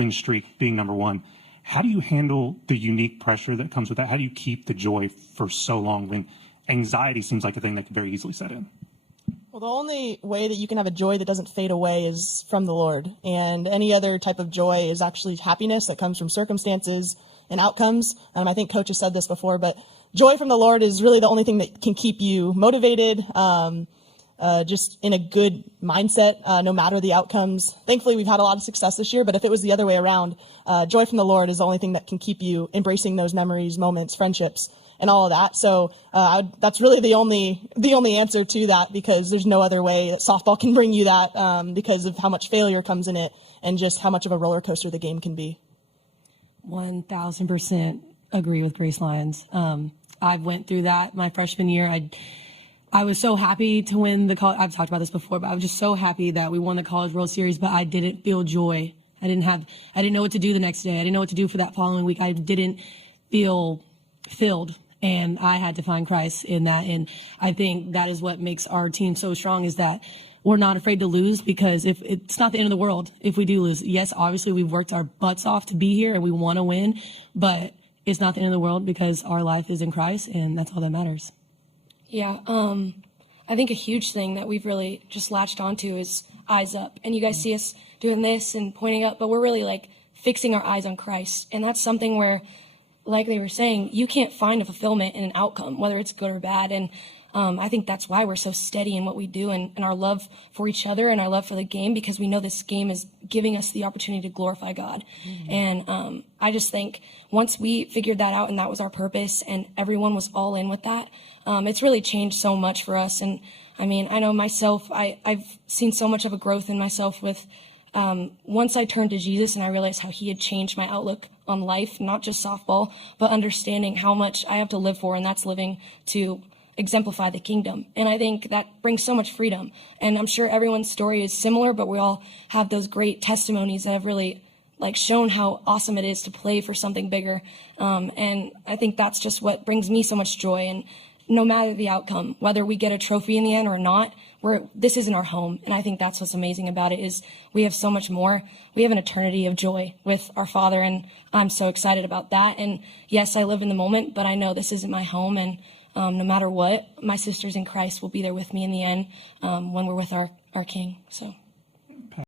win streak being number one. How do you handle the unique pressure that comes with that? How do you keep the joy for so long when anxiety seems like a thing that can very easily set in? Well, the only way that you can have a joy that doesn't fade away is from the Lord. And any other type of joy is actually happiness that comes from circumstances and outcomes. I think Coach has said this before, but joy from the Lord is really the only thing that can keep you motivated, just in a good mindset, no matter the outcomes. Thankfully, we've had a lot of success this year, but if it was the other way around, joy from the Lord is the only thing that can keep you embracing those memories, moments, friendships, and all of that. So that's really the only answer to that, because there's no other way that softball can bring you that, because of how much failure comes in it and just how much of a roller coaster the game can be. 1,000% agree with Grace Lyons. I went through that my freshman year. I was so happy to win the college. I've talked about this before, but I was just so happy that we won the College World Series, but I didn't feel joy. I didn't know what to do the next day. I didn't know what to do for that following week. I didn't feel filled. And I had to find Christ in that. And I think that is what makes our team so strong, is that we're not afraid to lose, because if it's not the end of the world if we do lose. Yes, obviously we've worked our butts off to be here and we want to win, but it's not the end of the world because our life is in Christ, and that's all that matters. Yeah, I think a huge thing that we've really just latched onto is eyes up. And you guys see us doing this and pointing up, but we're really like fixing our eyes on Christ. And that's something where, like they were saying, you can't find a fulfillment in an outcome, whether it's good or bad. And I think that's why we're so steady in what we do, and our love for each other and our love for the game, because we know this game is giving us the opportunity to glorify God. Mm-hmm. And I just think once we figured that out and that was our purpose and everyone was all in with that, it's really changed so much for us. And I mean, I know myself, I've seen so much of a growth in myself with once I turned to Jesus and I realized how he had changed my outlook on life, not just softball, but understanding how much I have to live for, and that's living to exemplify the kingdom. And I think that brings so much freedom. And I'm sure everyone's story is similar, but we all have those great testimonies that have really like shown how awesome it is to play for something bigger. And I think that's just what brings me so much joy. And no matter the outcome, whether we get a trophy in the end or not, this isn't our home. And I think that's what's amazing about it, is we have so much more. We have an eternity of joy with our Father, and I'm so excited about that. And yes, I live in the moment, but I know this isn't my home. And no matter what, my sisters in Christ will be there with me in the end, when we're with our King. So.